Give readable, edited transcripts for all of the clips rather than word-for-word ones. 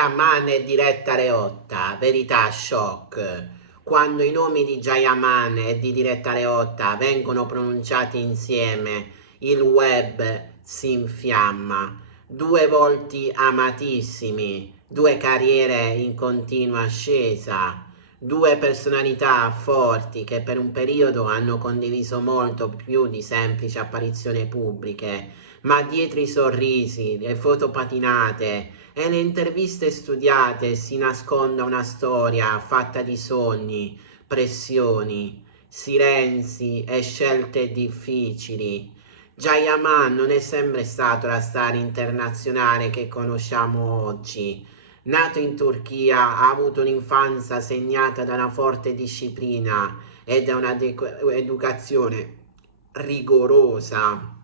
Jayaman e Diletta Leotta, verità shock. Quando i nomi di Jayaman e di Diletta Leotta vengono pronunciati insieme, il web si infiamma. Due volti amatissimi, due carriere in continua ascesa, due personalità forti che per un periodo hanno condiviso molto più di semplici apparizioni pubbliche, ma dietro i sorrisi, le foto patinate e le interviste studiate si nasconde una storia fatta di sogni, pressioni, silenzi e scelte difficili. Jayaman non è sempre stato la star internazionale che conosciamo oggi. Nato in Turchia, ha avuto un'infanzia segnata da una forte disciplina e da un'educazione rigorosa.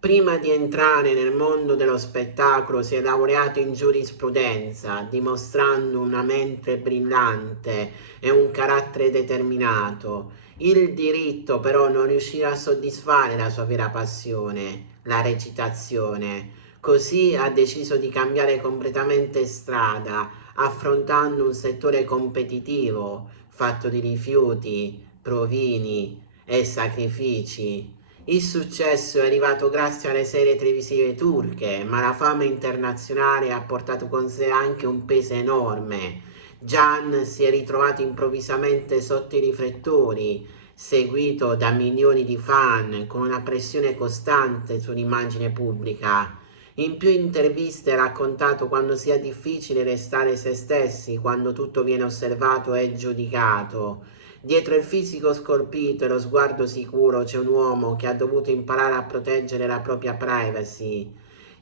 Prima di entrare nel mondo dello spettacolo si è laureato in giurisprudenza, dimostrando una mente brillante e un carattere determinato. Il diritto però non riuscirà a soddisfare la sua vera passione, la recitazione. Così ha deciso di cambiare completamente strada, affrontando un settore competitivo, fatto di rifiuti, provini e sacrifici. Il successo è arrivato grazie alle serie televisive turche, ma la fama internazionale ha portato con sé anche un peso enorme. Can si è ritrovato improvvisamente sotto i riflettori, seguito da milioni di fan, con una pressione costante sull'immagine pubblica. In più interviste ha raccontato quando sia difficile restare se stessi, quando tutto viene osservato e giudicato. Dietro il fisico scolpito e lo sguardo sicuro c'è un uomo che ha dovuto imparare a proteggere la propria privacy.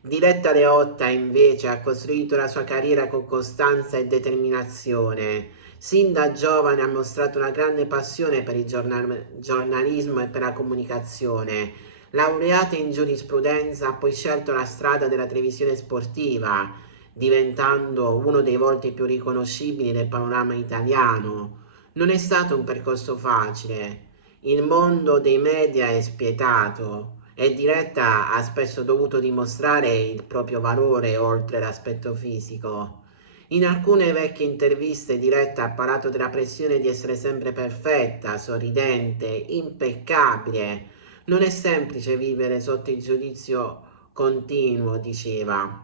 Diletta Leotta invece ha costruito la sua carriera con costanza e determinazione. Sin da giovane ha mostrato una grande passione per il giornalismo e per la comunicazione. Laureata in giurisprudenza, ha poi scelto la strada della televisione sportiva, diventando uno dei volti più riconoscibili del panorama italiano. Non è stato un percorso facile. Il mondo dei media è spietato e Diletta ha spesso dovuto dimostrare il proprio valore oltre l'aspetto fisico. In alcune vecchie interviste Diletta ha parlato della pressione di essere sempre perfetta, sorridente, impeccabile. Non è semplice vivere sotto il giudizio continuo, diceva.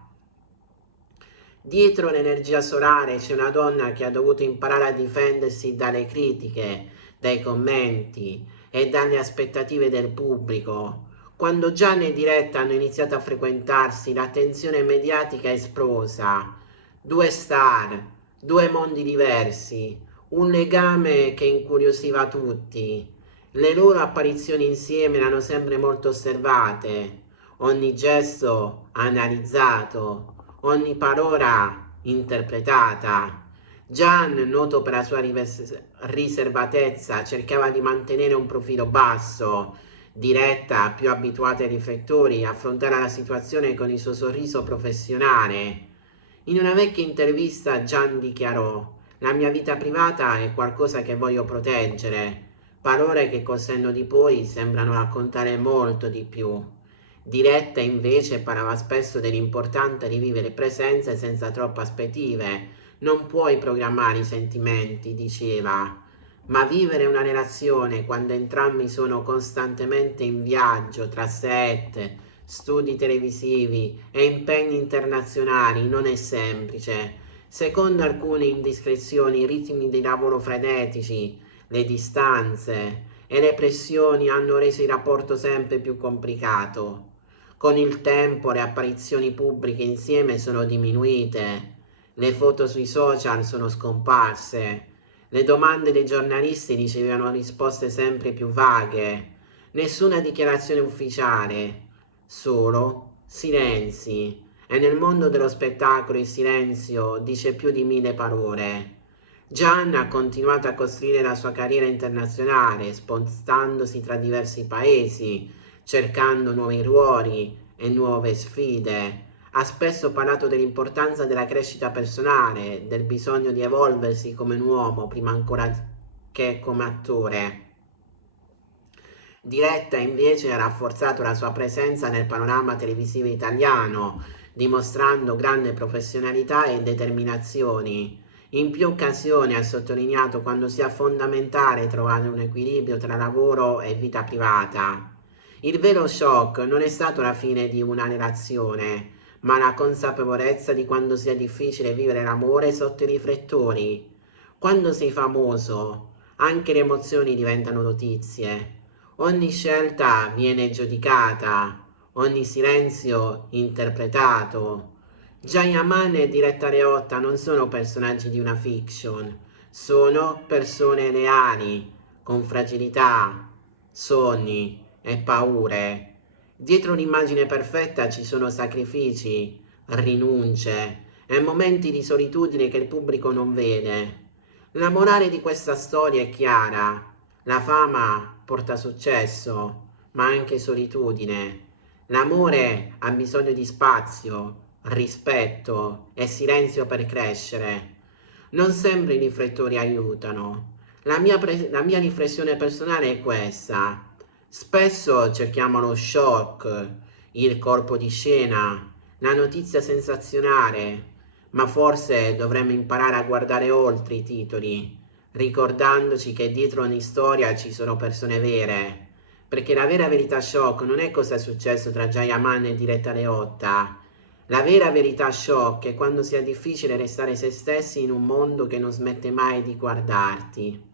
Dietro l'energia solare c'è una donna che ha dovuto imparare a difendersi dalle critiche, dai commenti e dalle aspettative del pubblico. Quando Gianni e Diletta hanno iniziato a frequentarsi, l'attenzione mediatica è esplosa. Due star, due mondi diversi, un legame che incuriosiva tutti. Le loro apparizioni insieme erano sempre molto osservate, ogni gesto analizzato, ogni parola interpretata. Gian, noto per la sua riservatezza, cercava di mantenere un profilo basso. Diletta, più abituata ai riflettori, affrontava la situazione con il suo sorriso professionale. In una vecchia intervista Gian dichiarò: «La mia vita privata è qualcosa che voglio proteggere», parole che col senno di poi sembrano raccontare molto di più. Diletta invece parlava spesso dell'importanza di vivere il presente senza troppe aspettative. Non puoi programmare i sentimenti, diceva, ma vivere una relazione quando entrambi sono costantemente in viaggio tra set, studi televisivi e impegni internazionali non è semplice. Secondo alcune indiscrezioni, i ritmi di lavoro frenetici, le distanze e le pressioni hanno reso il rapporto sempre più complicato. Con il tempo le apparizioni pubbliche insieme sono diminuite, le foto sui social sono scomparse, le domande dei giornalisti ricevevano risposte sempre più vaghe, nessuna dichiarazione ufficiale, solo silenzi. E nel mondo dello spettacolo il silenzio dice più di 1000 parole. Gian ha continuato a costruire la sua carriera internazionale, spostandosi tra diversi paesi, cercando nuovi ruoli e nuove sfide. Ha spesso parlato dell'importanza della crescita personale, del bisogno di evolversi come un uomo prima ancora che come attore. Diletta invece ha rafforzato la sua presenza nel panorama televisivo italiano, dimostrando grande professionalità e determinazione. In più occasioni ha sottolineato quando sia fondamentale trovare un equilibrio tra lavoro e vita privata. Il vero shock non è stato la fine di una relazione, ma la consapevolezza di quando sia difficile vivere l'amore sotto i riflettori. Quando sei famoso, anche le emozioni diventano notizie. Ogni scelta viene giudicata, ogni silenzio interpretato. Jayaman e Diretta Leotta non sono personaggi di una fiction, sono persone reali, con fragilità, sogni e paure. Dietro l'immagine perfetta ci sono sacrifici, rinunce e momenti di solitudine che il pubblico non vede. La morale di questa storia è chiara: la fama porta successo, ma anche solitudine. L'amore ha bisogno di spazio, rispetto e silenzio per crescere. Non sempre i riflettori aiutano. La mia riflessione personale è questa. Spesso cerchiamo lo shock, il colpo di scena, la notizia sensazionale, ma forse dovremmo imparare a guardare oltre i titoli, ricordandoci che dietro ogni storia ci sono persone vere. Perché la vera verità shock non è cosa è successo tra Jayaman e Diretta Leotta. La vera verità shock è quando sia difficile restare se stessi in un mondo che non smette mai di guardarti.